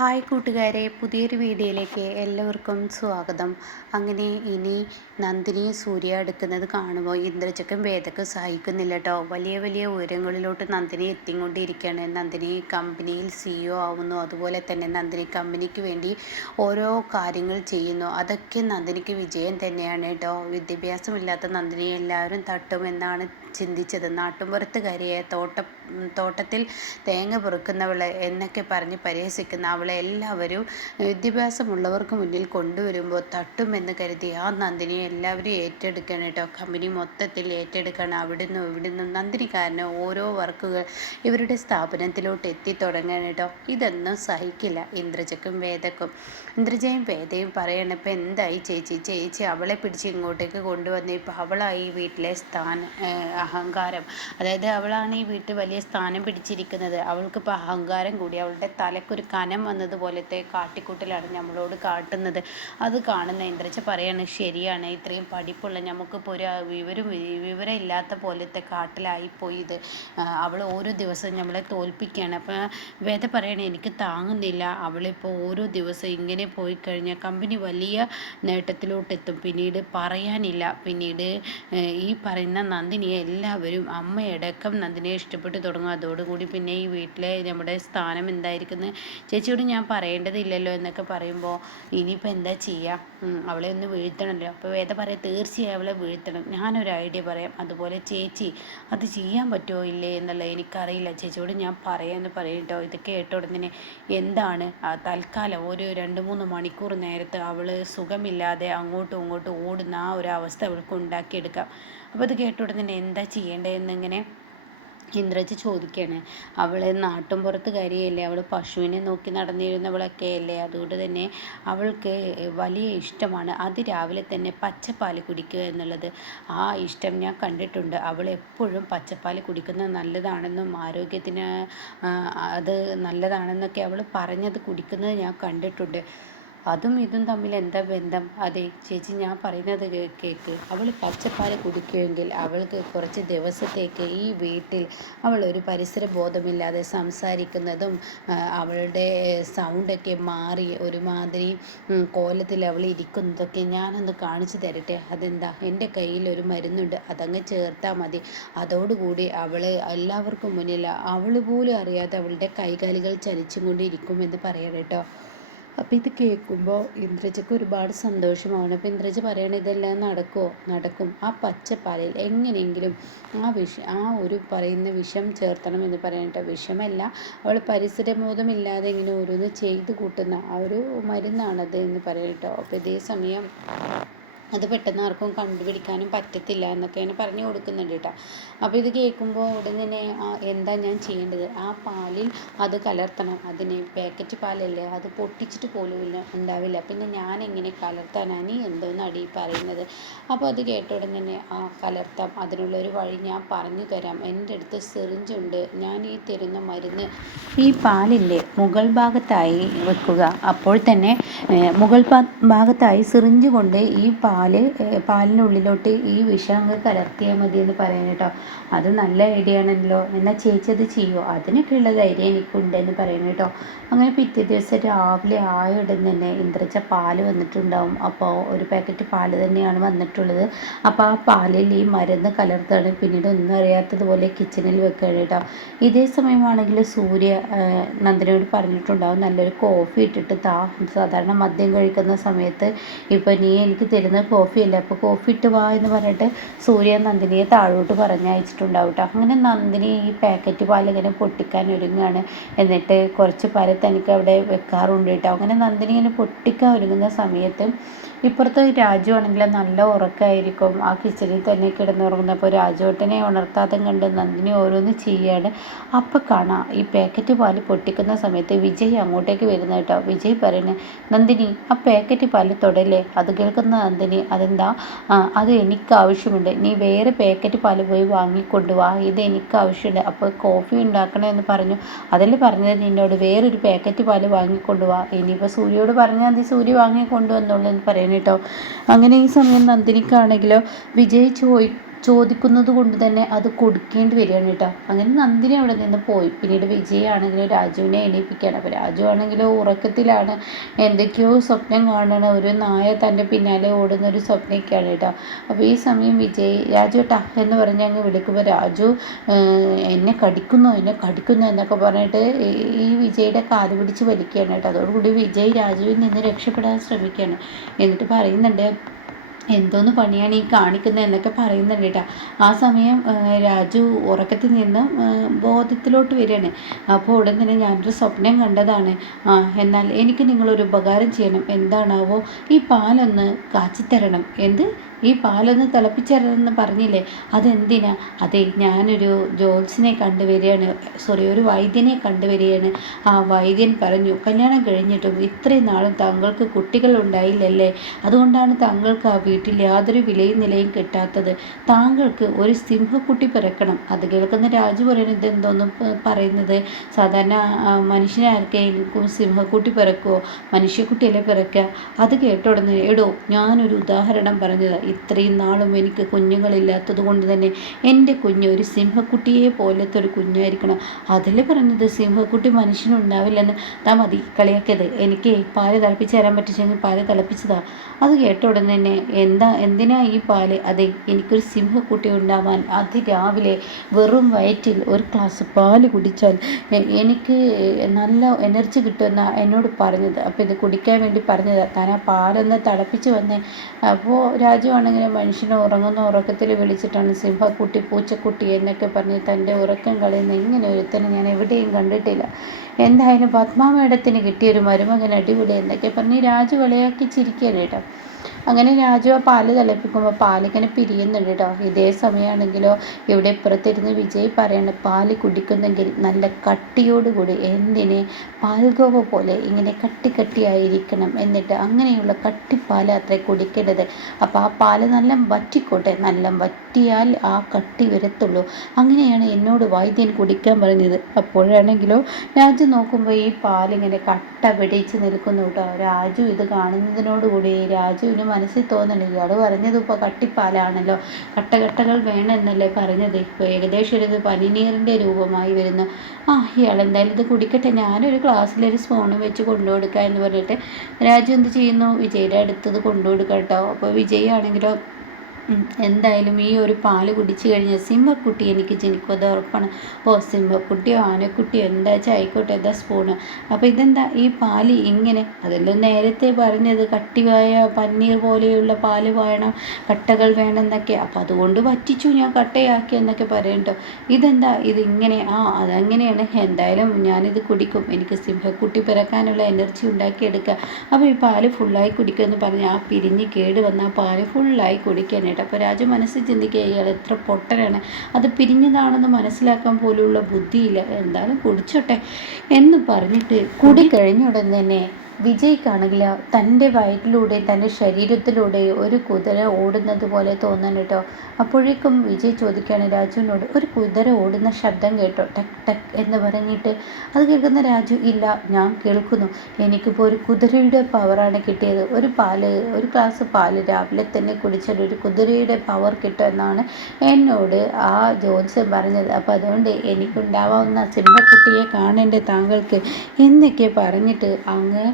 Hi കൂട്ടുകാരെ, പുതിയൊരു വീഡിയോയിലേക്ക് എല്ലാവർക്കും സ്വാഗതം. അങ്ങനെ ഇനി നന്ദിനി സൂര്യ എടുക്കുന്നത് കാണുമ്പോൾ ഇന്ദ്രജക്കും വേദക്കും സഹിക്കുന്നില്ല കേട്ടോ. വലിയ വലിയ ഉയരങ്ങളിലോട്ട് നന്ദിനി എത്തിക്കൊണ്ടിരിക്കുകയാണ്. നന്ദിനി കമ്പനിയിൽ CEO ആവുന്നു. അതുപോലെ തന്നെ നന്ദിനി കമ്പനിക്ക് വേണ്ടി ഓരോ കാര്യങ്ങൾ ചെയ്യുന്നു. അതൊക്കെ നന്ദിനിക്ക് വിജയം തന്നെയാണ് കേട്ടോ. വിദ്യാഭ്യാസമില്ലാത്ത നന്ദിനിയെ എല്ലാവരും തട്ടുമെന്നാണ് ചിന്തിച്ചത്. നാട്ടുമ്പുറത്തുകാരിയെ തോട്ടത്തിൽ തേങ്ങ പെറുക്കുന്നവളെ എന്നൊക്കെ പറഞ്ഞ് പരിഹസിക്കുന്ന അവളെ എല്ലാവരും വിദ്യാഭ്യാസമുള്ളവർക്ക് മുന്നിൽ കൊണ്ടുവരുമ്പോൾ തട്ടുമെന്ന് കരുതി ആ നന്ദിനിയെ എല്ലാവരും ഏറ്റെടുക്കണം കേട്ടോ. കമ്പനി മൊത്തത്തിൽ ഏറ്റെടുക്കണം. അവിടുന്ന് ഇവിടുന്ന് നന്ദിനിക്കാരന് ഓരോ വർക്കുകൾ ഇവരുടെ സ്ഥാപനത്തിലോട്ട് എത്തിത്തുടങ്ങാൻ കേട്ടോ. ഇതൊന്നും സഹിക്കില്ല ഇന്ദ്രജക്കും വേദക്കും. ഇന്ദ്രജയും വേദയും പറയണം, ഇപ്പം എന്തായി ചേച്ചി അവളെ പിടിച്ച് ഇങ്ങോട്ടേക്ക് കൊണ്ടുവന്നു. ഇപ്പം അവളായി ഈ വീട്ടിലെ അഹങ്കാരം, അതായത് അവളാണ് ഈ വീട്ടിൽ വലിയ സ്ഥാനം പിടിച്ചിരിക്കുന്നത്. അവൾക്കിപ്പോൾ അഹങ്കാരം കൂടി, അവളുടെ തലക്കൊരു കനം വന്നതുപോലത്തെ കാട്ടിക്കൂട്ടലാണ് നമ്മളോട് കാട്ടുന്നത്. അത് കാണുന്ന ഇന്ദ്രജ പറയാണ്, ശരിയാണ്, ഇത്രയും പഠിപ്പുള്ള നമുക്കിപ്പോൾ ഒരു വിവരം ഇല്ലാത്ത പോലത്തെ കാട്ടിലായിപ്പോയി ഇത്. അവൾ ഓരോ ദിവസവും നമ്മളെ തോൽപ്പിക്കുകയാണ്. അപ്പം വേദ പറയണേ, എനിക്ക് താങ്ങുന്നില്ല. അവളിപ്പോൾ ഓരോ ദിവസം ഇങ്ങനെ പോയി കഴിഞ്ഞാൽ കമ്പനി വലിയ നേട്ടത്തിലോട്ടെത്തും. പിന്നീട് പറയാനില്ല. പിന്നീട് ഈ പറയുന്ന നന്ദിനിയെ എല്ലാവരും അമ്മയടക്കം നന്ദിനിയെ ഇഷ്ടപ്പെട്ട് തുടങ്ങും. അതോടുകൂടി പിന്നെ ഈ വീട്ടിലെ നമ്മുടെ സ്ഥാനം എന്തായിരിക്കുന്നത് ചേച്ചിയോട് ഞാൻ പറയേണ്ടതില്ലല്ലോ എന്നൊക്കെ പറയുമ്പോൾ ഇനിയിപ്പോൾ എന്താ ചെയ്യുക, അവളെ ഒന്ന് വീഴ്ത്തണമല്ലോ. അപ്പോൾ വേദ പറയാം, തീർച്ചയായും അവളെ വീഴ്ത്തണം. ഞാനൊരു ഐഡിയ പറയാം, അതുപോലെ ചേച്ചി അത് ചെയ്യാൻ പറ്റുമോ ഇല്ലേ എന്നുള്ളത് എനിക്കറിയില്ല, ചേച്ചിയോട് ഞാൻ പറയാമെന്ന് പറയും കേട്ടോ. ഇത് കേട്ട ഉടനെ എന്താണ് തൽക്കാലം ഒരു 2-3 മണിക്കൂർ നേരത്തെ അവൾ സുഖമില്ലാതെ അങ്ങോട്ടും ഇങ്ങോട്ടും ഓടുന്ന ആ ഒരു അവസ്ഥ അവൾക്ക് ഉണ്ടാക്കിയെടുക്കാം. അപ്പോൾ ഇത് കേട്ട ഉടനെ എന്താ ചെയ്യേണ്ടതെന്നിങ്ങനെ ഇന്ദ്രജ് ചോദിക്കുകയാണ്. അവൾ നാട്ടുംപുറത്തുകാരിയല്ലേ, അവൾ പശുവിനെ നോക്കി നടന്നിരുന്നവളൊക്കെ അല്ലേ. അതുകൊണ്ട് തന്നെ അവൾക്ക് വലിയ ഇഷ്ടമാണ് അതിരാവിലെ തന്നെ പച്ചപ്പാൽ കുടിക്കുക എന്നുള്ളത്. ആ ഇഷ്ടം ഞാൻ കണ്ടിട്ടുണ്ട്. അവൾ എപ്പോഴും പച്ചപ്പാൽ കുടിക്കുന്നത് നല്ലതാണെന്നും ആരോഗ്യത്തിന് അത് നല്ലതാണെന്നൊക്കെ അവൾ പറഞ്ഞത് കുടിക്കുന്നത് ഞാൻ കണ്ടിട്ടുണ്ട്. അതും ഇതും തമ്മിൽ എന്താ ബന്ധം? അതെ ചേച്ചി, ഞാൻ പറയുന്നത് കേൾക്ക്. അവൾ പച്ചപ്പാൽ കുടിക്കുമെങ്കിൽ അവൾക്ക് കുറച്ച് ദിവസത്തേക്ക് ഈ വീട്ടിൽ അവൾ ഒരു പരിസര ബോധമില്ലാതെ സംസാരിക്കുന്നതും അവളുടെ സൗണ്ടൊക്കെ മാറി ഒരുമാതിരി കോലത്തിൽ അവൾ ഇരിക്കുന്നതൊക്കെ ഞാനൊന്ന് കാണിച്ചു തരട്ടെ. അതെന്താ, എൻ്റെ കയ്യിൽ ഒരു മരുന്നുണ്ട്, അതങ്ങ് ചേർത്താൽ മതി. അതോടുകൂടി അവൾ എല്ലാവർക്കും മുന്നിൽ അവൾ പോലും അറിയാതെ അവളുടെ കൈകാലുകൾ ചലിച്ചും കൊണ്ടിരിക്കുമെന്ന് പറയണം കേട്ടോ. അപ്പം ഇത് കേൾക്കുമ്പോൾ ഇന്ദ്രജയ്ക്ക് ഒരുപാട് സന്തോഷമാണ്. അപ്പം ഇന്ദ്രജ പറയണ, ഇതെല്ലാം നടക്കും. ആ പച്ചപ്പാലിൽ എങ്ങനെയെങ്കിലും ആ ഒരു പറയുന്ന വിഷം ചേർത്തണം എന്ന് പറയട്ടെ. വിഷമല്ല, അവൾ പരിസരബോധമില്ലാതെ ഇങ്ങനെ ഓരോന്ന് ചെയ്ത് കൂട്ടുന്ന ആ ഒരു മരുന്നാണത് എന്ന് പറയട്ടോ. അപ്പോൾ ഇതേ സമയം അത് പെട്ടെന്ന് ആർക്കും കണ്ടുപിടിക്കാനും പറ്റത്തില്ല എന്നൊക്കെയാണ് പറഞ്ഞു കൊടുക്കുന്നുണ്ട് കേട്ടോ. അപ്പോൾ ഇത് കേൾക്കുമ്പോൾ ഉടനെ തന്നെ എന്താ ഞാൻ ചെയ്യേണ്ടത്, ആ പാലിൽ അത് കലർത്തണം. അതിന് പാക്കറ്റ് പാലല്ലേ, അത് പൊട്ടിച്ചിട്ട് പോലും ഉണ്ടാവില്ല, പിന്നെ ഞാൻ എങ്ങനെ കലർത്താനാണ്, നീ എന്തോന്ന് അടി പറയുന്നത്. അപ്പോൾ അത് കേട്ട ഉടനെ തന്നെ കലർത്താം, അതിനുള്ളൊരു വഴി ഞാൻ പറഞ്ഞു തരാം. എൻ്റെ അടുത്ത് സിറിഞ്ചുണ്ട്, ഞാൻ ഈ തരുന്ന മരുന്ന് ഈ പാലിൻ്റെ മുകൾ ഭാഗത്തായി വെക്കുക. അപ്പോൾ തന്നെ മുകൾ ഭാഗത്തായി സിറിഞ്ച് കൊണ്ട് ഈ പാലിനുള്ളിലോട്ട് ഈ വിഷം അങ്ങ് കലർത്തിയാൽ മതി എന്ന് പറയാൻ കേട്ടോ. അത് നല്ല ഐഡിയ ആണല്ലോ, എന്നാൽ ചേച്ചി അത് ചെയ്യുമോ? അതിനൊക്കെയുള്ള ധൈര്യം എനിക്കുണ്ടെന്ന് പറയുന്നു കേട്ടോ. അങ്ങനെ പിറ്റേ ദിവസം രാവിലെ ഉടൻ തന്നെ ഇന്ദ്രജ പാല് വന്നിട്ടുണ്ടാവും. അപ്പോൾ ഒരു പാക്കറ്റ് പാല് തന്നെയാണ് വന്നിട്ടുള്ളത്. അപ്പോൾ ആ പാലിൽ ഈ മരുന്ന് കലർത്താണ്. പിന്നീട് ഒന്നും അറിയാത്തതുപോലെ കിച്ചണിൽ വെക്കുകയാണ് കേട്ടോ. ഇതേ സമയമാണെങ്കിൽ സൂര്യ നന്ദനോട് പറഞ്ഞിട്ടുണ്ടാവും, നല്ലൊരു കോഫി ഇട്ടിട്ട് സാധാരണ മദ്യം കഴിക്കുന്ന സമയത്ത് ഇപ്പോൾ നീ എനിക്ക് തരുന്ന കോഫിയല്ലേ, അപ്പോൾ കോഫി ഇട്ട് വാ എന്ന് പറഞ്ഞിട്ട് സൂര്യ നന്ദിനിയെ താഴോട്ട് പറഞ്ഞയച്ചിട്ടുണ്ടാവും കേട്ടോ. അങ്ങനെ നന്ദിനി ഈ പാക്കറ്റ് പാൽ ഇങ്ങനെ പൊട്ടിക്കാൻ ഒരുങ്ങുകയാണ്. എന്നിട്ട് കുറച്ച് പാൽ തനിക്ക് അവിടെ വെക്കാറുണ്ട് കേട്ടോ. അങ്ങനെ നന്ദിനി ഇങ്ങനെ പൊട്ടിക്കാൻ ഒരുങ്ങുന്ന സമയത്ത് ഇപ്പുറത്ത് രാജു ആണെങ്കിൽ നല്ല ഉറക്കമായിരിക്കും, ആ കിച്ചണിൽ തന്നെ കിടന്നുറങ്ങുന്നപ്പോൾ രാജുവേട്ടനെ ഉണർത്താതെ കണ്ട് നന്ദിനി ഓരോന്ന് ചെയ്യാണ്. അപ്പം കാണാം ഈ പാക്കറ്റ് പാല് പൊട്ടിക്കുന്ന സമയത്ത് വിജയ് അങ്ങോട്ടേക്ക് വരുന്ന കേട്ടോ. വിജയ് പറയണേ, നന്ദിനി ആ പാക്കറ്റ് പാല് തൊടല്ലേ. അത് കേൾക്കുന്ന നന്ദിനി, അതെന്താ, അത് എനിക്ക് ആവശ്യമുണ്ട്, നീ വേറെ പാക്കറ്റ് പാല് പോയി വാങ്ങിക്കൊണ്ടുവാ, ഇത് എനിക്ക് ആവശ്യമുണ്ട്. അപ്പോൾ കോഫി ഉണ്ടാക്കണമെന്ന് പറഞ്ഞു, അതല്ലേ പറഞ്ഞത് നിന്നോട്, വേറൊരു പാക്കറ്റ് പാല് വാങ്ങിക്കൊണ്ടുവാ. ഇനിയിപ്പോൾ സൂര്യയോട് പറഞ്ഞാൽ മതി, സൂര്യ വാങ്ങിക്കൊണ്ടുവന്നോളൂ എന്ന് പറയുന്നു കേട്ടോ. അങ്ങനെ ഈ സമയം നന്ദിനിക്കാണെങ്കിലോ വിജയ് ചോദിക്കുന്നത് കൊണ്ട് തന്നെ അത് കൊടുക്കേണ്ടി വരികയാണ് കേട്ടോ. അങ്ങനെ നന്ദിനി അവിടെ നിന്ന് പോയി. പിന്നീട് വിജയാണെങ്കിലും രാജുവിനെ എണീപ്പിക്കുകയാണ്. അപ്പോൾ രാജു ആണെങ്കിലും ഉറക്കത്തിലാണ്, എന്തൊക്കെയോ സ്വപ്നം കാണണം, ഒരു നായ തൻ്റെ പിന്നാലെ ഓടുന്ന ഒരു സ്വപ്നമൊക്കെയാണ് കേട്ടോ. അപ്പോൾ ഈ സമയം വിജയ് രാജു ഏട്ടാ എന്ന് പറഞ്ഞ് അങ്ങ് വിളിക്കുമ്പോൾ രാജു എന്നെ കടിക്കുന്നു എന്നൊക്കെ പറഞ്ഞിട്ട് ഈ വിജയുടെ കാല് പിടിച്ച് വലിക്കുകയാണ് കേട്ടോ. അതോടുകൂടി വിജയ് രാജുവിൽ നിന്ന് രക്ഷപ്പെടാൻ ശ്രമിക്കുകയാണ്. എന്നിട്ട് പറയുന്നുണ്ട്, എന്തോന്ന് പണിയാണ് ഈ കാണിക്കുന്നത് എന്നൊക്കെ പറയുന്നുണ്ട് കേട്ടോ. ആ സമയം രാജു ഉറക്കത്തിൽ നിന്ന് ബോധത്തിലോട്ട് വരികയാണ്. അപ്പോൾ ഉടൻ തന്നെ ഞാനൊരു സ്വപ്നം കണ്ടതാണ്, എന്നാൽ എനിക്ക് നിങ്ങളൊരു ഉപകാരം ചെയ്യണം. എന്താണാവോ, ഈ പാലൊന്ന് കാച്ചിത്തരണം. എന്ത്, ഈ പാലൊന്ന് തിളപ്പിച്ചേരണമെന്ന് പറഞ്ഞില്ലേ, അതെന്തിനാ? അതെ, ഞാനൊരു ജോത്സ്യനെ കണ്ടുവരികയാണ്, ഒരു വൈദ്യനെ കണ്ടുവരികയാണ്. ആ വൈദ്യൻ പറഞ്ഞു, കല്യാണം കഴിഞ്ഞിട്ടും ഇത്രയും നാളും താങ്കൾക്ക് കുട്ടികൾ ഉണ്ടായില്ലല്ലേ, അതുകൊണ്ടാണ് താങ്കൾക്ക് ആ വീട്ടിൽ യാതൊരു വിലയും നിലയും കിട്ടാത്തത്. താങ്കൾക്ക് ഒരു സിംഹക്കുട്ടി പിറക്കണം. അത് കേൾക്കുന്ന രാജു പറയുന്നത്, എന്തോന്നും പറയുന്നത്, സാധാരണ മനുഷ്യനാർക്കെങ്കിലും സിംഹക്കുട്ടി പിറക്കുമോ? മനുഷ്യക്കുട്ടിയല്ലേ പിറക്കുക? അത് കേട്ട ഉടനെ, എടോ ഞാനൊരു ഉദാഹരണം പറഞ്ഞത്, ഇത്രയും നാളും എനിക്ക് കുഞ്ഞുങ്ങളില്ലാത്തത് കൊണ്ട് തന്നെ എൻ്റെ കുഞ്ഞ് ഒരു സിംഹക്കുട്ടിയെ പോലത്തെ ഒരു കുഞ്ഞായിരിക്കണം. അതിൽ പറഞ്ഞത് സിംഹക്കുട്ടി മനുഷ്യനുണ്ടാവില്ലെന്ന്. താ മതി കളിയാക്കിയത്. എനിക്ക് പാല് തിളപ്പിച്ച് തരാൻ പറ്റിച്ചെങ്കിൽ പാല് തിളപ്പിച്ചതാ. അത് കേട്ട ഉടനെ തന്നെ, എന്തിനാ ഈ പാല്? അതെ, എനിക്കൊരു സിംഹക്കുട്ടി ഉണ്ടാവാൻ അതിരാവിലെ വെറും വയറ്റിൽ ഒരു ഗ്ലാസ് പാല് കുടിച്ചാൽ എനിക്ക് നല്ല എനർജി കിട്ടുമെന്നാണ് എന്നോട് പറഞ്ഞത്. അപ്പോൾ ഇത് കുടിക്കാൻ വേണ്ടി പറഞ്ഞതാണ്. താൻ ആ പാലൊന്ന് തിളപ്പിച്ച് വന്നേ. അപ്പോൾ രാജു ആണെങ്കിൽ മനുഷ്യനെ ഉറങ്ങുന്ന ഉറക്കത്തിൽ വിളിച്ചിട്ടാണ് സിംഹക്കുട്ടി, പൂച്ചക്കുട്ടി എന്നൊക്കെ പറഞ്ഞ് തൻ്റെ ഉറക്കം കളയുന്ന ഇങ്ങനെ ഒരുത്തനെ ഞാൻ എവിടെയും കണ്ടിട്ടില്ല. എന്തായാലും പത്മാ മേഡത്തിന് കിട്ടിയൊരു മരുമകൻ അടിപൊളി എന്നൊക്കെ പറഞ്ഞ് രാജു കളിയാക്കി ചിരിക്കുകയാണ് കേട്ടോ. അങ്ങനെ രാജു ആ പാല് തിളപ്പിക്കുമ്പോൾ പാലിങ്ങനെ പിരിയുന്നുണ്ട് കേട്ടോ. ഇതേ സമയമാണെങ്കിലോ ഇവിടെ ഇപ്പുറത്തിരുന്ന് വിജയ് പറയണം, പാല് കുടിക്കുന്നെങ്കിൽ നല്ല കട്ടിയോടുകൂടി, എന്തിന്, പാൽഗോവ പോലെ ഇങ്ങനെ കട്ടിയായിരിക്കണം. എന്നിട്ട് അങ്ങനെയുള്ള കട്ടിപ്പാല് അത്രേ കുടിക്കേണ്ടത്. അപ്പോൾ ആ പാല് നല്ല വറ്റിക്കോട്ടെ, നല്ല വറ്റിയാൽ ആ കട്ടി വരത്തുള്ളൂ. അങ്ങനെയാണ് എന്നോട് വൈദ്യൻ കുടിക്കാൻ പറഞ്ഞത്. അപ്പോഴാണെങ്കിലോ രാജു നോക്കുമ്പോൾ ഈ പാലിങ്ങനെ കട്ട പിടിച്ച് നിൽക്കുന്നു കേട്ടോ. രാജു ഇത് കാണുന്നതിനോടുകൂടി രാജുവിന് മനസ്സിൽ തോന്നണില്ല, ഇയാൾ പറഞ്ഞത് ഇപ്പോൾ കട്ടിപ്പാലാണല്ലോ, കട്ടകൾ വേണമെന്നല്ലേ പറഞ്ഞത്. ഇപ്പോൾ ഏകദേശം ഒരു പനിനീറിൻ്റെ രൂപമായി വരുന്നു. ഇയാൾ എന്തായാലും ഇത് കുടിക്കട്ടെ, ഞാനൊരു ഗ്ലാസ്സിലൊരു സ്പൂണും വെച്ച് കൊണ്ടുകൊടുക്കുക എന്ന് പറഞ്ഞിട്ട് രാജു എന്ത് ചെയ്യുന്നു, വിജയുടെ അടുത്തത് കൊണ്ടുകൊടുക്കുക കേട്ടോ. അപ്പോൾ വിജയ് ആണെങ്കിലോ, എന്തായാലും ഈ ഒരു പാല് കുടിച്ചു കഴിഞ്ഞാൽ സിംഹക്കുട്ടി എനിക്ക് ജനിക്കും, അത് ഉറപ്പാണ്. സിംഹക്കുട്ടിയോ ആനക്കുട്ടിയോ എന്താ വെച്ചാൽ ആയിക്കോട്ടെ, എന്താ സ്പൂണ്. അപ്പോൾ ഇതെന്താ ഈ പാല് ഇങ്ങനെ, അതെല്ലാം നേരത്തെ പറഞ്ഞത് കട്ടിയായ പന്നീർ പോലെയുള്ള പാല് വേണം, കട്ടകൾ വേണം എന്നൊക്കെ. അപ്പോൾ അതുകൊണ്ട് വറ്റിച്ചു, ഞാൻ കട്ടയാക്കി എന്നൊക്കെ പറയണ്ടോ. ഇതെന്താ ഇതിങ്ങനെ? അതങ്ങനെയാണ്. എന്തായാലും ഞാനിത് കുടിക്കും, എനിക്ക് സിംഹക്കുട്ടി പിറക്കാനുള്ള എനർജി ഉണ്ടാക്കിയെടുക്കുക. അപ്പോൾ ഈ പാല് ഫുള്ളായി കുടിക്കുമെന്ന് പറഞ്ഞ് ആ പിരിഞ്ഞ് കേട് വന്ന ആ പാല് ഫുള്ളായി കുടിക്കാനായിട്ട്. അപ്പോൾ രാജു മനസ്സിൽ ചിന്തിക്കുക, ഇയാൾ എത്ര പൊട്ടനാണ്, അത് പിരിഞ്ഞതാണെന്ന് മനസ്സിലാക്കാൻ പോലുള്ള ബുദ്ധിയില്ല, എന്തായാലും കുടിച്ചോട്ടെ എന്ന് പറഞ്ഞിട്ട് കുടി കഴിഞ്ഞ ഉടൻ തന്നെ വിജയ്ക്കാണെങ്കിൽ തൻ്റെ വയറ്റിലൂടെ തൻ്റെ ശരീരത്തിലൂടെ ഒരു കുതിര ഓടുന്നത് പോലെ തോന്നാൻ കേട്ടോ. അപ്പോഴേക്കും വിജയ് ചോദിക്കുകയാണ് രാജുവിനോട്, ഒരു കുതിര ഓടുന്ന ശബ്ദം കേട്ടോ, ടക്ക് ടക്ക് എന്ന് പറഞ്ഞിട്ട്. അത് കേൾക്കുന്ന രാജു, ഇല്ല ഞാൻ കേൾക്കുന്നു, എനിക്കിപ്പോൾ ഒരു കുതിരയുടെ പവറാണ് കിട്ടിയത്. ഒരു ഗ്ലാസ് പാല് രാവിലെ തന്നെ കുടിച്ചാൽ ഒരു കുതിരയുടെ പവർ കിട്ടുമെന്നാണ് എന്നോട് ആ ജോത്സ്യൻ പറഞ്ഞത്. അപ്പോൾ അതുകൊണ്ട് എനിക്കുണ്ടാവാവുന്ന സിംഹക്കുട്ടിയെ കാണേണ്ട താങ്കൾക്ക് എന്നൊക്കെ പറഞ്ഞിട്ട് അങ്ങ്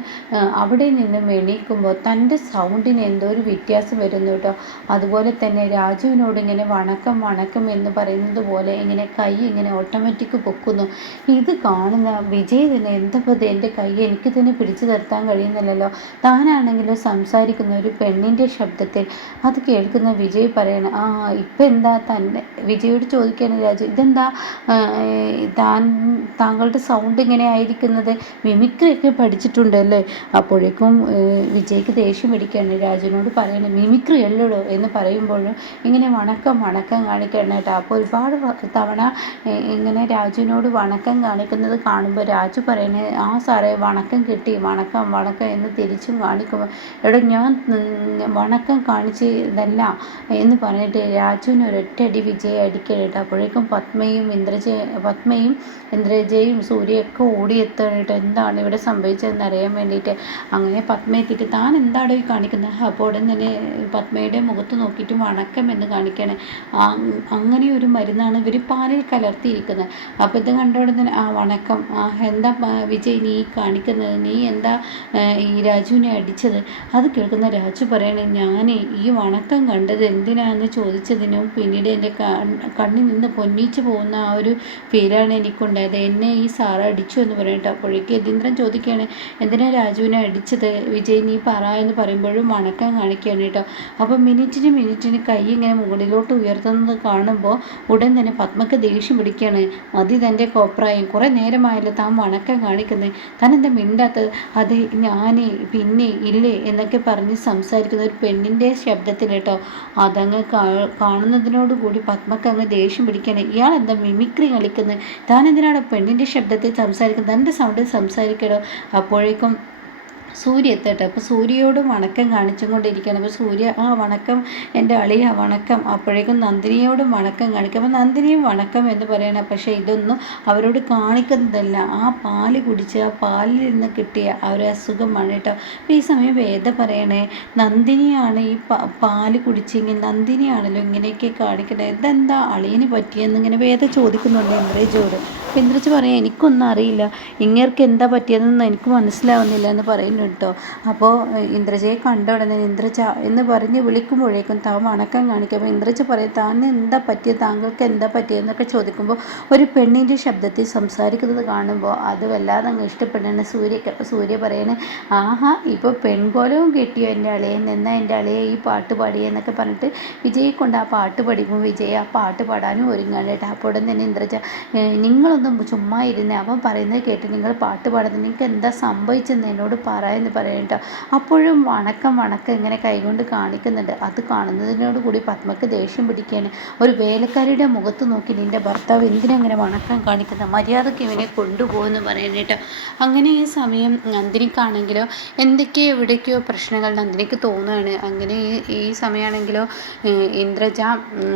അവിടെ നിന്നും എണീക്കുമ്പോൾ തൻ്റെ സൗണ്ടിന് എന്തോ ഒരു വ്യത്യാസം വരുന്നു കേട്ടോ. അതുപോലെ തന്നെ രാജുവിനോട് ഇങ്ങനെ വണക്കം എന്ന് പറയുന്നത് പോലെ ഇങ്ങനെ കൈ ഇങ്ങനെ ഓട്ടോമാറ്റിക് പൊക്കുന്നു. ഇത് കാണുന്ന വിജയ് തന്നെ, എന്തപ്പോൾ എൻ്റെ കൈ എനിക്ക് തന്നെ പിടിച്ചു നിർത്താൻ കഴിയുന്നില്ലല്ലോ. താനാണെങ്കിലും സംസാരിക്കുന്ന ഒരു പെണ്ണിൻ്റെ ശബ്ദത്തിൽ. അത് കേൾക്കുന്ന വിജയ് പറയണം, ഇപ്പം എന്താ തന്നെ വിജയോട് ചോദിക്കുകയാണ് രാജു, ഇതെന്താ താങ്കളുടെ സൗണ്ട് ഇങ്ങനെ ആയിരിക്കുന്നത്, മിമിക്രി ഒക്കെ പഠിച്ചിട്ടുണ്ടല്ലേ? അപ്പോഴേക്കും വിജയ്ക്ക് ദേഷ്യം പിടിക്കുകയാണ്. രാജുവിനോട് പറയണം, മിമിക്രി അല്ലടോ എന്ന് പറയുമ്പോഴും ഇങ്ങനെ വണക്കം കാണിക്കണം കേട്ടോ. അപ്പോൾ ഒരുപാട് തവണ ഇങ്ങനെ രാജുവിനോട് വണക്കം കാണിക്കുന്നത് കാണുമ്പോൾ രാജു പറയണേ, സാറേ വണക്കം കിട്ടി, വണക്കം എന്ന് തിരിച്ചും കാണിക്കുമ്പോൾ, എടോ ഞാൻ വണക്കം കാണിച്ചതല്ല എന്ന് പറഞ്ഞിട്ട് രാജുവിന് ഒരൊറ്റടി വിജയ് അടിക്കരുത്. അപ്പോഴേക്കും പത്മയും ഇന്ദ്രജയും സൂര്യയൊക്കെ ഓടിയെത്തണം കേട്ടോ. എന്താണ് ഇവിടെ സംഭവിച്ചതെന്ന് അറിയാൻ വേണ്ടി വേണ്ടിയിട്ട്. അങ്ങനെ പത്മ എത്തിയിട്ട് താൻ എന്താടോ ഈ കാണിക്കുന്നത്? അപ്പോൾ ഉടൻ തന്നെ പത്മയുടെ മുഖത്ത് നോക്കിയിട്ട് വണക്കം എന്ന് കാണിക്കുകയാണ്. അങ്ങനെ ഒരു മരുന്നാണ് ഇവർ പാലിൽ കലർത്തിയിരിക്കുന്നത്. അപ്പോൾ ഇത് കണ്ടോടെ തന്നെ വണക്കം, എന്താ വിജയ് നീ കാണിക്കുന്നത്? നീ എന്താ ഈ രാജുവിനെ അടിച്ചത്? അത് കേൾക്കുന്ന രാജു പറയണേ, ഞാൻ ഈ വണക്കം കണ്ടത് എന്തിനാന്ന് ചോദിച്ചതിനും പിന്നീട് എൻ്റെ കണ്ണിൽ നിന്ന് പൊന്നിച്ചു പോകുന്ന ആ ഒരു ഫീലാണ് എനിക്കുണ്ടായത്. എന്നെ ഈ സാറ് അടിച്ചു എന്ന് പറയട്ടെ. അപ്പോഴേക്ക് യതീന്ദ്രൻ ചോദിക്കുകയാണ്, എന്തിനാ രാജുവിനെ അടിച്ചത് വിജയ് നീ പറ എന്ന് പറയുമ്പോഴും വണക്കം കാണിക്കുകയാണ് കേട്ടോ. അപ്പോൾ മിനിറ്റിന് കൈ ഇങ്ങനെ മുകളിലോട്ട് ഉയർത്തുന്നത് കാണുമ്പോൾ ഉടൻ തന്നെ പത്മക്ക് ദേഷ്യം പിടിക്കുകയാണ്. മതി തൻ്റെ കോപ്രായം, കുറേ നേരമായല്ലോ താൻ വണക്കം കാണിക്കുന്നത്, താൻ എന്താ മിണ്ടാത്തത്? അതെ ഞാൻ പിന്നെ ഇല്ലേ എന്നൊക്കെ പറഞ്ഞ് സംസാരിക്കുന്ന ഒരു പെണ്ണിൻ്റെ ശബ്ദത്തിൽ കേട്ടോ. അതങ്ങ് കാണുന്നതിനോടുകൂടി പത്മക്ക് അങ്ങ് ദേഷ്യം പിടിക്കുകയാണ്. ഇയാൾ എന്താ മിമിക്രി കളിക്കുന്നത്? താൻ എന്തിനാണ് പെണ്ണിൻ്റെ ശബ്ദത്തിൽ സംസാരിക്കുന്നത്? തൻ്റെ സൗണ്ടിൽ സംസാരിക്കണോ? അപ്പോഴേക്കും സൂര്യ എത്തട്ടെ. അപ്പോൾ സൂര്യയോട് വണക്കം കാണിച്ചും കൊണ്ടിരിക്കുകയാണ്. അപ്പോൾ സൂര്യ വണക്കം എൻ്റെ അളിയ വണക്കം. അപ്പോഴേക്കും നന്ദിനിയോടും വണക്കം കാണിക്കും. അപ്പോൾ നന്ദിനിയും വണക്കം എന്ന് പറയണം. പക്ഷേ ഇതൊന്നും അവരോട് കാണിക്കുന്നതല്ല. ആ പാല് കുടിച്ച് ആ പാലിൽ നിന്ന് കിട്ടിയ ആ ഒരു അസുഖമാണ് കേട്ടോ. അപ്പോൾ ഈ സമയം വേദ പറയണേ, നന്ദിനിയാണ് ഈ പാല് കുടിച്ചെങ്കിൽ നന്ദിനിയാണല്ലോ ഇങ്ങനെയൊക്കെ കാണിക്കണേ, ഇതെന്താ അളിയന് പറ്റിയെന്നിങ്ങനെ വേദ ചോദിക്കുന്നുണ്ട് ഇന്ദ്രജോട്. അപ്പോൾ ഇന്ദ്രജ് പറയാം, എനിക്കൊന്നും അറിയില്ല, ഇങ്ങേർക്ക് എന്താ പറ്റിയതെന്ന് എനിക്ക് മനസ്സിലാവുന്നില്ല എന്ന് പറയുന്നു കേട്ടോ. അപ്പോൾ ഇന്ദ്രജയെ കണ്ട ഉടനെ ഇന്ദ്രജ എന്ന് പറഞ്ഞ് വിളിക്കുമ്പോഴേക്കും താൻ വണക്കം കാണിക്കും. അപ്പോൾ ഇന്ദ്രജ പറയും, താൻ എന്താ പറ്റിയത്, താങ്കൾക്ക് എന്താ പറ്റിയതെന്നൊക്കെ ചോദിക്കുമ്പോൾ ഒരു പെണ്ണിൻ്റെ ശബ്ദത്തിൽ സംസാരിക്കുന്നത് കാണുമ്പോൾ അത് വല്ലാതെ അങ്ങ് ഇഷ്ടപ്പെടുന്നു സൂര്യക്ക്. അപ്പോൾ സൂര്യ പറയണേ, ആഹാ ഇപ്പോൾ പെൺകോലവും കിട്ടിയോ എൻ്റെ അളിയൻ, എന്നാൽ എൻ്റെ അളിയെ ഈ പാട്ട് പാടിയെന്നൊക്കെ പറഞ്ഞിട്ട് വിജയെ കൊണ്ട് ആ പാട്ട് പഠിക്കും. വിജയ് ആ പാട്ട് പാടാനും ഒരുങ്ങാണ് കേട്ടോ. അപ്പോൾ ഉടൻ തന്നെ ഇന്ദ്രജ, നിങ്ങളൊന്നും ചുമ്മാ ഇരുന്ന് അവൻ പറയുന്നത് കേട്ട് നിങ്ങൾ പാട്ട് പാടുന്നത്, നിങ്ങൾക്ക് എന്താ സംഭവിച്ചെന്ന് എന്നോട് എന്ന് പറയട്ടോ. അപ്പോഴും വണക്കം ഇങ്ങനെ കൈകൊണ്ട് കാണിക്കുന്നുണ്ട്. അത് കാണുന്നതിനോട് കൂടി പത്മക്ക് ദേഷ്യം പിടിക്കുകയാണ്. ഒരു വേലക്കാരിയുടെ മുഖത്ത് നോക്കി നിൻ്റെ ഭർത്താവ് എന്തിനങ്ങനെ വണക്കം കാണിക്കുന്നത്, മര്യാദയ്ക്ക് ഇവനെ കൊണ്ടുപോകുമെന്ന് പറയാനായിട്ട്. അങ്ങനെ ഈ സമയം നന്ദിനിക്കാണെങ്കിലോ എന്തൊക്കെയോ എവിടേക്കോ പ്രശ്നങ്ങൾ നന്ദിനിക്ക് തോന്നുകയാണ്. അങ്ങനെ ഈ സമയമാണെങ്കിലോ ഇന്ദ്രജ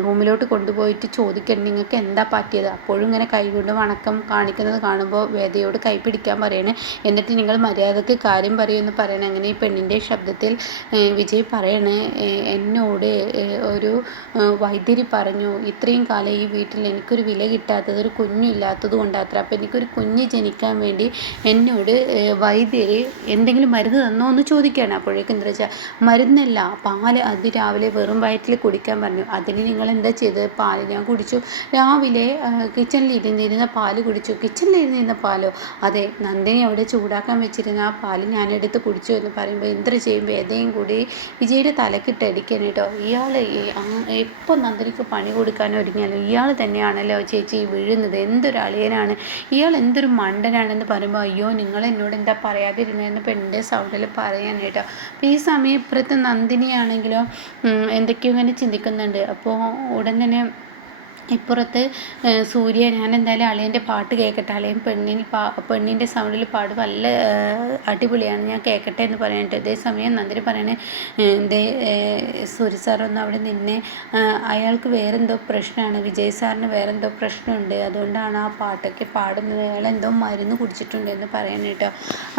റൂമിലോട്ട് കൊണ്ടുപോയിട്ട് ചോദിക്കണം, നിങ്ങൾക്ക് എന്താ പറ്റിയത്? അപ്പോഴും ഇങ്ങനെ കൈകൊണ്ട് വണക്കം കാണിക്കുന്നത് കാണുമ്പോൾ വേദയോട് കൈ പിടിക്കാൻ പറയണേ. എന്നിട്ട് നിങ്ങൾ മര്യാദക്ക് കാര്യം പറയുമെന്ന് പറയണേ. അങ്ങനെ ഈ പെണ്ണിൻ്റെ ശബ്ദത്തിൽ വിജയ് പറയണേ, എന്നോട് ഒരു വൈദ്യരി പറഞ്ഞു, ഇത്രയും കാലം ഈ വീട്ടിൽ എനിക്കൊരു വില കിട്ടാത്തത് ഒരു കുഞ്ഞില്ലാത്തത് കൊണ്ടാത്ര. അപ്പോൾ എനിക്കൊരു കുഞ്ഞ് ജനിക്കാൻ വേണ്ടി എന്നോട് വൈദ്യര് എന്തെങ്കിലും മരുന്ന് തന്നോ എന്ന് ചോദിക്കുകയാണ്. അപ്പോഴേക്കും എന്താ വെച്ചാൽ, മരുന്നല്ല, പാല് അതിരാവിലെ വെറും വയറ്റിൽ കുടിക്കാൻ പറഞ്ഞു. അതിന് നിങ്ങൾ എന്താ ചെയ്തത്? പാല് ഞാൻ കുടിച്ചു. രാവിലെ കിച്ചണിൽ ഇരുന്നിരുന്ന പാല് കുടിച്ചു. കിച്ചണിലിരുന്നിരുന്ന പാലോ? അതെ, നന്ദിനി അവിടെ ചൂടാക്കാൻ വെച്ചിരുന്ന ആ പാല് ഞാനെടുത്ത് കുടിച്ചു എന്ന് പറയുമ്പോൾ ഇന്ദ്രജയും വേദയും കൂടി വിജയുടെ തലക്കിട്ടടിക്കാൻ കേട്ടോ. ഇയാൾ എപ്പോൾ നന്ദിനിക്ക് പണി കൊടുക്കാൻ ഒരുങ്ങിയാലും ഇയാൾ തന്നെയാണല്ലോ ചേച്ചി വീഴുന്നത്, എന്തൊരു അളിയനാണ് ഇയാൾ, എന്തൊരു മണ്ടനാണെന്ന് പറയുമ്പോൾ, അയ്യോ നിങ്ങൾ എന്നോട് എന്താ പറയാതിരുന്നതെന്ന് പെണ്ണിൻ്റെ സൗണ്ടിൽ പറയാൻ കേട്ടോ. അപ്പോൾ ഈ സമയം ഇപ്പുറത്ത് നന്ദിനിയാണെങ്കിലോ എന്തൊക്കെയോ ഇങ്ങനെ ചിന്തിക്കുന്നുണ്ട്. അപ്പോൾ ഉടൻ തന്നെ ഇപ്പുറത്ത് സൂര്യ, ഞാൻ എന്തായാലും അളിയൻ്റെ പാട്ട് കേൾക്കട്ടെ, അളിയൻ പെണ്ണിൻ്റെ സൗണ്ടിൽ പാട് നല്ല അടിപൊളിയാണ്, ഞാൻ കേൾക്കട്ടെ എന്ന് പറയാനായിട്ട്. അതേസമയം നന്ദിനി പറയണേ, എന്തേ സൂര്യ സാറൊന്നും അവിടെ നിന്നെ, അയാൾക്ക് വേറെന്തോ പ്രശ്നമാണ്, വിജയ് സാറിന് വേറെന്തോ പ്രശ്നമുണ്ട്, അതുകൊണ്ടാണ് ആ പാട്ടൊക്കെ പാടുന്നത്, അയാൾ എന്തോ മരുന്ന് കുടിച്ചിട്ടുണ്ട് എന്ന് പറയാൻ കേട്ടോ.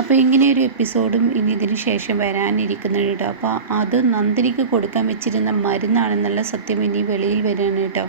അപ്പോൾ ഇങ്ങനെ ഒരു എപ്പിസോഡും ഇനി ഇതിന് ശേഷം വരാനിരിക്കുന്നുണ്ട് കേട്ടോ. അപ്പോൾ അത് നന്ദിനിക്ക് കൊടുക്കാൻ വെച്ചിരുന്ന മരുന്നാണെന്നുള്ള സത്യം ഇനി വെളിയിൽ വരികയാണ് കേട്ടോ.